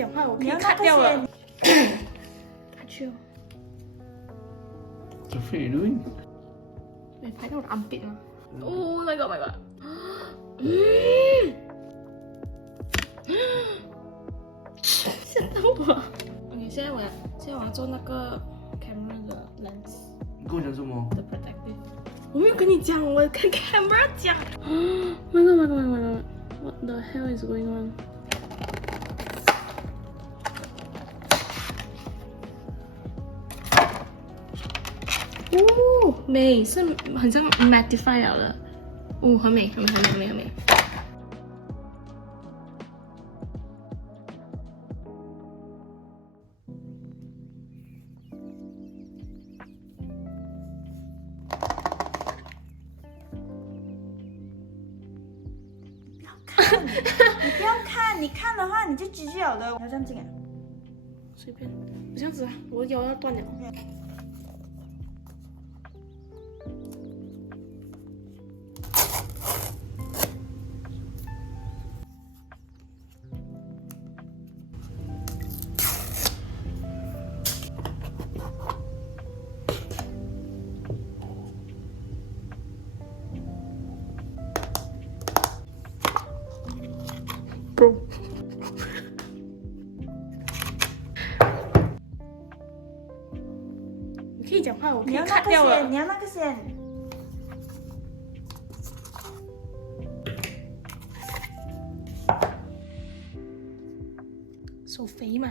讲话，我可以卡掉了。卡去哦。What are you doing? 你拍到我的暗边吗？Oh my god, my god！ 吓到我。OK， 现在我要做那个 camera 的 lens 你跟我讲什么？的 protective。我没有跟你讲，我跟 camera 讲。My god, my god, my god! What the hell is going on? 哦，美是很像 mattify 了的。哦，很美，很美。你不要看，你看的话你就 GG 了的。你要这样进啊？随便，我这样子啊，我腰要断了。Bro， 你可以讲话，我可以你要卡掉了。你要那个先。手肥嘛。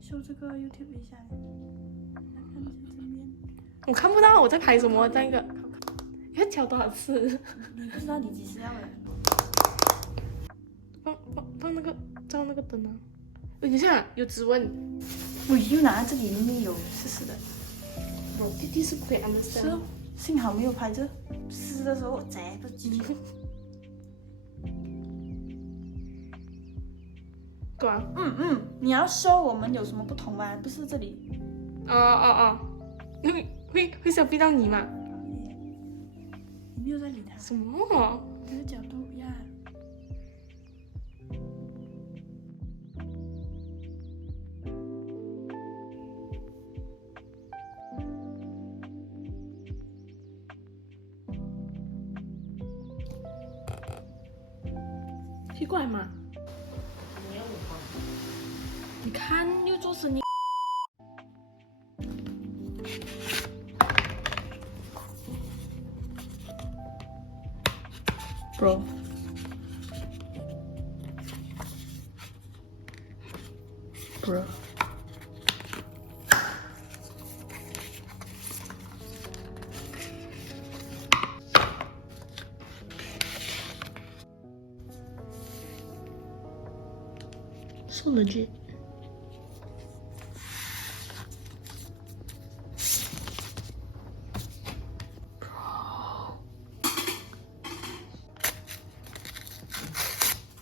收这个 YouTube 一下来，来看一下正面。我看不到我在拍什么，那个要敲多少次？你不知道你几时要的？放那个照那个灯啊！等一下，有指纹。喂，又拿这里明明有湿的。我弟弟是不可以 understand。是哦，幸好没有拍这湿的时候贼不急。对啊。你要说我们有什么不同吗？不是这里。哦，会小逼到你吗？你没有在理他。什么？这个角度呀。奇怪嘛？你看又做声音。Bro， So legit。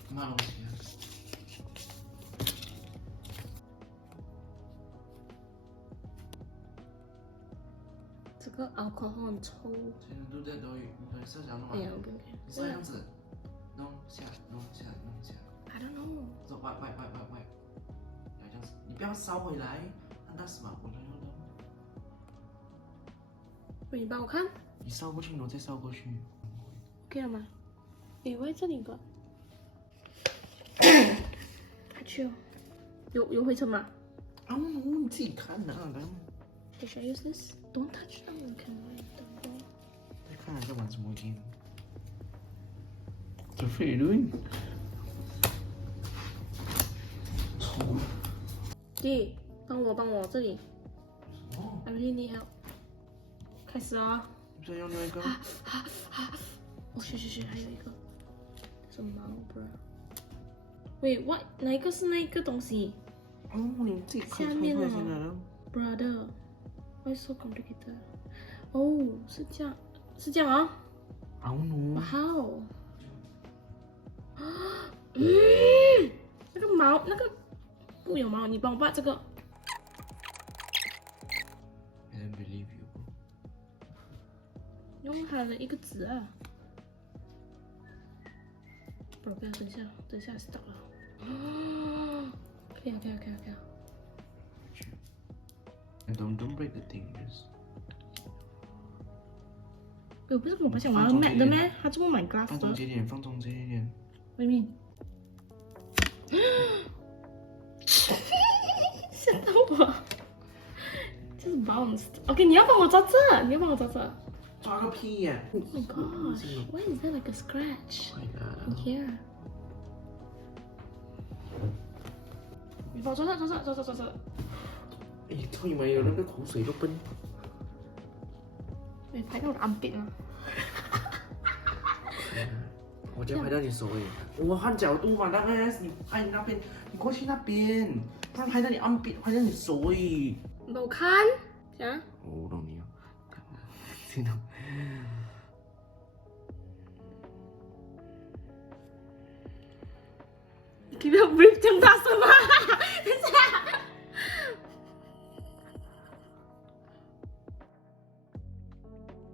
骂东西啊！这个 alcohol 很臭。现在都在都是想弄哎呀，啊！我不你是这样子，弄下。I don't know。这歪，要这样子，你不要烧回来，那是嘛？我来用的。喂，你帮我看。你烧过去，然后再烧过去。可以了吗？诶，喂，这里个。快去哦。有灰尘吗？啊，你自己看啊，来。Should I use this? Don't touch them. You can wait. 在看在玩什么 game? What are you doing? 弟，帮我这里。哦， I really need help. 开始啊！你再用另外一个。哦，是，还有一个。什么？bro？ 喂，what？ 哪一个是那个东西？哦，你自己看下面才进来了。 Brother，why so complicated？ 哦，是这样啊？I don't know. How？ 那个毛，那个不有毛，你帮我把这个。I don't believe you. 用它的一个纸啊。不要，等一下stop 了。可以啊。And don't break the thing, just. 我不是跟我讲我要 matte 的咩？他怎么买 glass 的？放中间一点，放中间一点。外面。吓到我！就是 bounced。OK， 你要帮我抓这，抓个屁呀 ！Oh my gosh，why is there like a scratch in here？ 你帮我抓这。哎，退嘛，有那个口水都奔。你拍到我的暗边了。我就拍到你手诶，我换角度嘛，当然你拍你那边，你过去那边，不然拍到你岸边，拍到你手诶。我看，讲。我懂你了，听到。你不要 breathe 这么大声吗？等一下。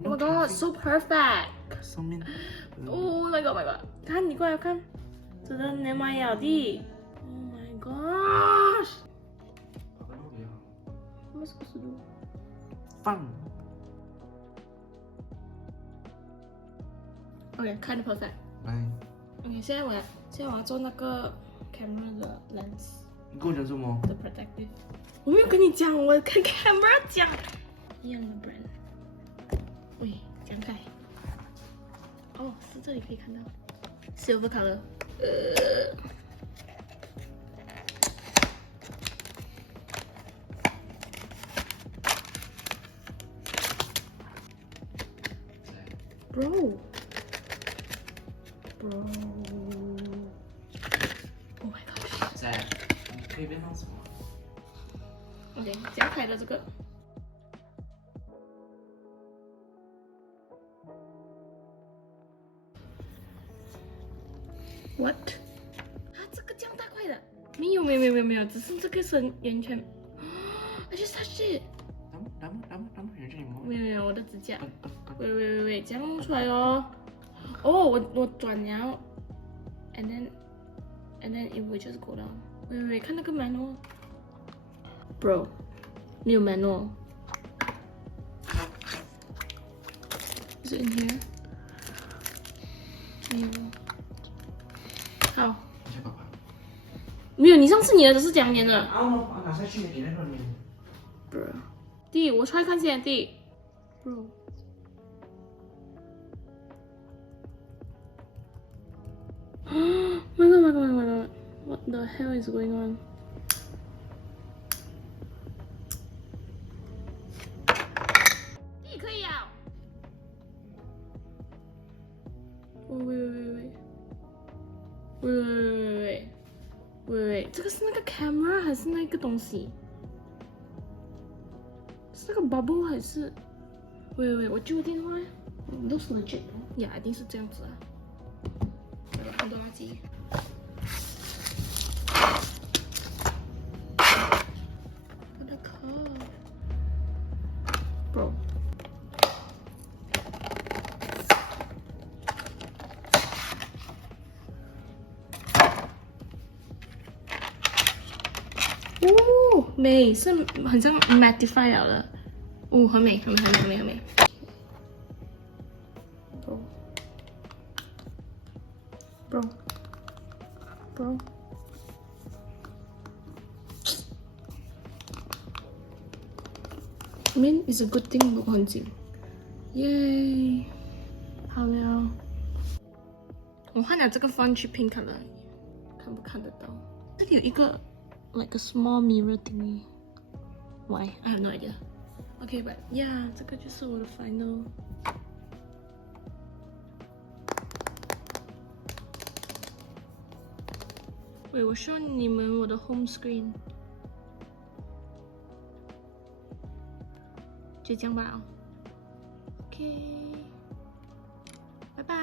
Oh my god, so perfect！ 上面。Oh my god！ 看，你过来看，真的你妈呀的 ！Oh my gosh！ What am I supposed to do？ 放。OK， 看的 perfect。来。OK， 现在我要做那个 camera 的 lens。你跟我讲什么？ The protective。我没有跟你讲，我跟 camera 讲。一样的 brand。喂，讲开。哦，是这里可以看到 silver color。Bro。Oh my gosh。在，你可以变成什么 OK， 加开的这个。What？ 啊，这个这样大块的？没有，只是这个是圆圈。I just touched it。咱们圆圈你摸。没有，我的指甲。喂，这样弄出来哦。哦，我转了 ，and then it will just go down。喂，看那个 manual。Bro， 没有 manual。Is it in here？ 没有。好。没有，你上次你的是怎样粘的？啊，我把它拿下去，你那个粘。Bro， 弟，我出来看先，弟。Bro。My god! What the hell is going on? 弟可以啊！喂，这个是那个 camera 还是那个东西？是那个 bubble 还是？喂，我确定吗？Looks legit。呀，一定是这样子啊。很多垃圾。我的靠 ，bro。哦，美，是很像 mattify 了的。哦，很美。bro。I mean, it's a good thing 录很紧。耶，好了。我换了这个 font 去 pink color， 看不看得到？这里有一个 like a small mirror thingy。Why? I have no idea. Okay, but yeah， 这个就是我的 final。喂，我 show 你们我的 home screen。就这样吧。OK，拜拜。